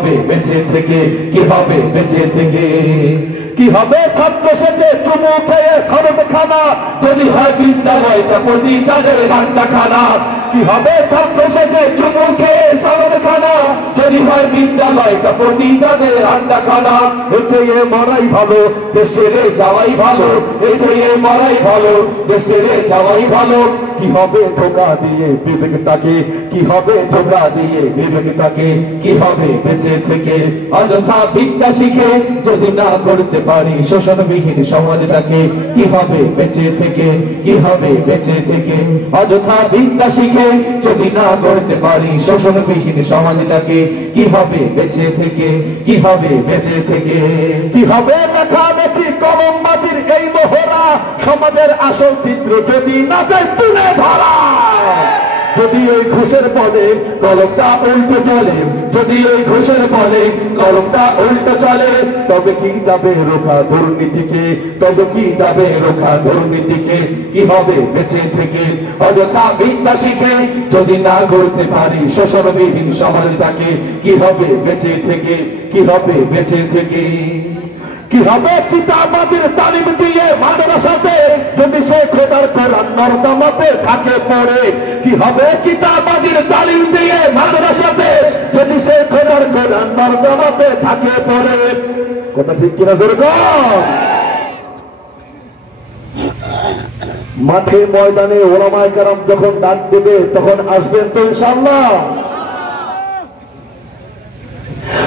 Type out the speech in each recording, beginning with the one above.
হবে বেঁচে থেকে, কি হবে বেঁচে থেকে। কি হবে ছাত্র সেজে চুমু খেয়ে খরচখানা, যদি হয় বিদ্যালয়টা প্রতি তাদের ঘণ্টাখানা। কি হবে ছাত্র সেজে চুমু খেয়ে খরচখানা, যদি হয় বিদ্যালয়টা প্রতি তাদের ঘণ্টাখানা। এই যে মরাই ভালো, দেশের যাওয়াই ভালো, এই যে মরাই ভালো, দেশের যাওয়াই ভালো। কি হবে ধোঁকা দিয়ে বিবেকটাকে, কি হবে ধোঁকা দিয়ে বিবেকটাকে, কি হবে বেঁচে থেকে। অযথা বিদ্যা শিখে যদি না করতে পারি শোষণবিহীন সমাজটাকে, কি হবে বেঁচে থেকে, কি হবে বেঁচে থেকে। অযথা বিদ্যা শিখে যদি না করতে পারি শোষণবিহীন সমাজটাকে, কি হবে বেঁচে থেকে, কি হবে বেঁচে থেকে। কি হবে দেখা দেখি কলমবাজির এই মোহরা, সমাজের আসল চিত্র যদি না যায় তুলে ধরা। যদি ওই ঘুষের বলে কলমটা উল্টো চলে, যদি ওই ঘুষের বলে কলমটা উল্টো চলে, তবে কি যাবে রোখা দুর্নীতিকে, তবে কি যাবে রোখা দুর্নীতিকে। কি হবে বেঁচে থেকে। অযথা বিদ্যা শিখে যদি না করতে পারি শোষণবিহীন সমাজটাকে, কি হবে বেঁচে থেকে, কি হবে বেঁচে থেকে। কি হবে কিতাবাদের তালিম দিয়ে মাদ্রাসাতে, যদি সে খোদার কোরআন নর্দমাতে থাকে পড়ে। কি হবে কিতাবাদের তালিম দিয়ে মাদ্রাসাতে, যদি সে খোদার কোরআন নর্দমাতে থাকে পড়ে। কথা ঠিক কিনা জোরে বল। মাঠে ময়দানে ওলামায়ে কেরাম যখন ডাক দেবে তখন আসবেন তো ইনশাআল্লাহ।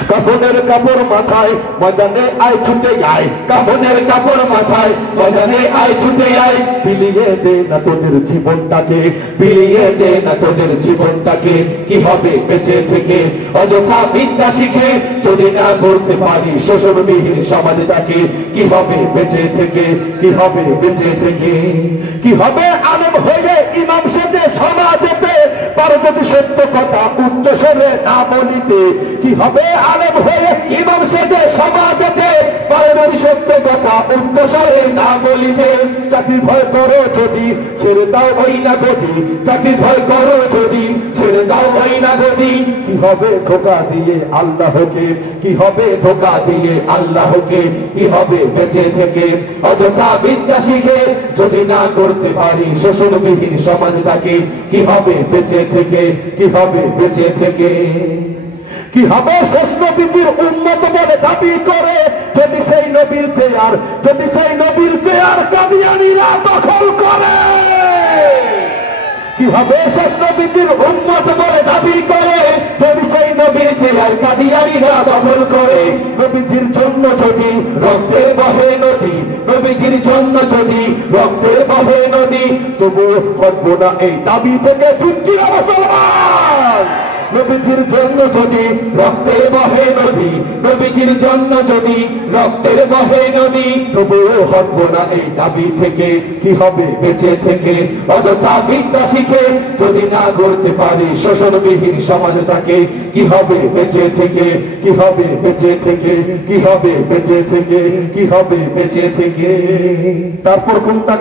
কাফনের কাপড় মাথায় ময়দানে আয় ছুটে আয়, কাফনের কাপড় মাথায় ময়দানে আয় ছুটে আয়। বিলিয়ে দে না তোদের জীবনটাকে, বিলিয়ে দে না তোদের জীবনটাকে। কি হবে বেঁচে থেকে। অযথা বিদ্যা শিখে যদি না করতে পারি শোষণবিহীন সমাজটাকে, কি হবে বেঁচে থেকে, কি হবে বেঁচে থেকে। কি হবে আলেম হয়ে ইমাম সেজে সমাজেতে, পারো যদি সত্য কথা উচ্চ স্বরে না বলিতে। কি হবে আলেম হয়ে ইমাম সেজে সমাজেতে, পারো যদি সত্য কথা উচ্চ স্বরে না বলিতে। চাকরি ভয় করো যদি ছেড়ে দাও ওই না গদি, চাকরি ভয় করো যদি ছেড়ে দাও ওই না গদি। কি হবে ধোঁকা দিয়ে আল্লাহকে, কি হবে ধোঁকা দিয়ে আল্লাহকে, কি হবে বেঁচে থেকে। অযথা বিদ্যা শিখে যদি না করতে পারি শোষণবিহীন সমাজটাকে, কি হবে বেঁচে থেকে, কি হবে বেঁচে থেকে। কি হবে শেষ নবীর উম্মত বলে দাবি করে, যদি সেই নবীর চেয়ার, যদি সেই নবীর চেয়ার কাদিয়ানীরা দখল করে। কি হবে শেষ নবীর উম্মত বলে দাবি করে, যদি সেই নবীর চেয়ার কাদিয়ানীরা দখল করে। নবীজির জন্য যদি রক্তের বহে নদী, নবীজির জন্য যদি রক্তের বহে নদী, তবু হটবো না এই দাবি থেকে। ঠিক কিনা মুসলমান। নবীজির জন্য যদি রক্তের বহে নদী, নবীজির জন্য যদি রক্তের বহে নদী, তবুও হটবো না এই দাবি থেকে। কি হবে বেঁচে থেকে। অযথা বিদ্যা শিখে যদি না করতে পারি শোষণবিহীন সমাজটাকে, কি হবে বেঁচে থেকে, কি হবে বেঁচে থেকে, কি হবে বেঁচে থেকে, কি হবে বেঁচে থেকে। তারপর কোনটা